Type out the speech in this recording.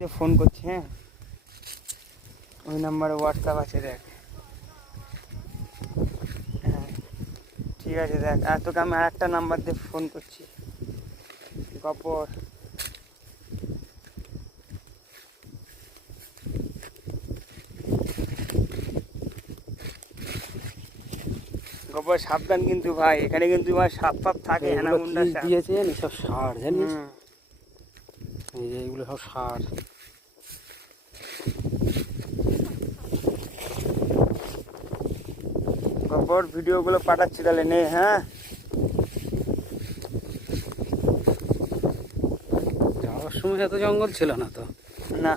Phone করছি, হ্যাঁ ওই নাম্বারে হোয়াটসঅ্যাপ আছে, দেখ। হ্যাঁ ঠিক আছে, দেখ। আর তোকে আমি আরেকটা নাম্বার দিয়ে ফোন করছি, গপর। গপর সাবধান কিন্তু ভাই, এখানে কিন্তু আমার সাপ ফাপ থাকে, অ্যানাকোন্ডা সাপ দিয়েছে জানিস, সব সার জানিস। হুম। এই যে এগুলো সব সার। গপর ভিডিওগুলো পাঠাচ্ছি, তাহলে নে। হ্যাঁ যাওয়ার সময় এত জঙ্গল ছিল না তো। না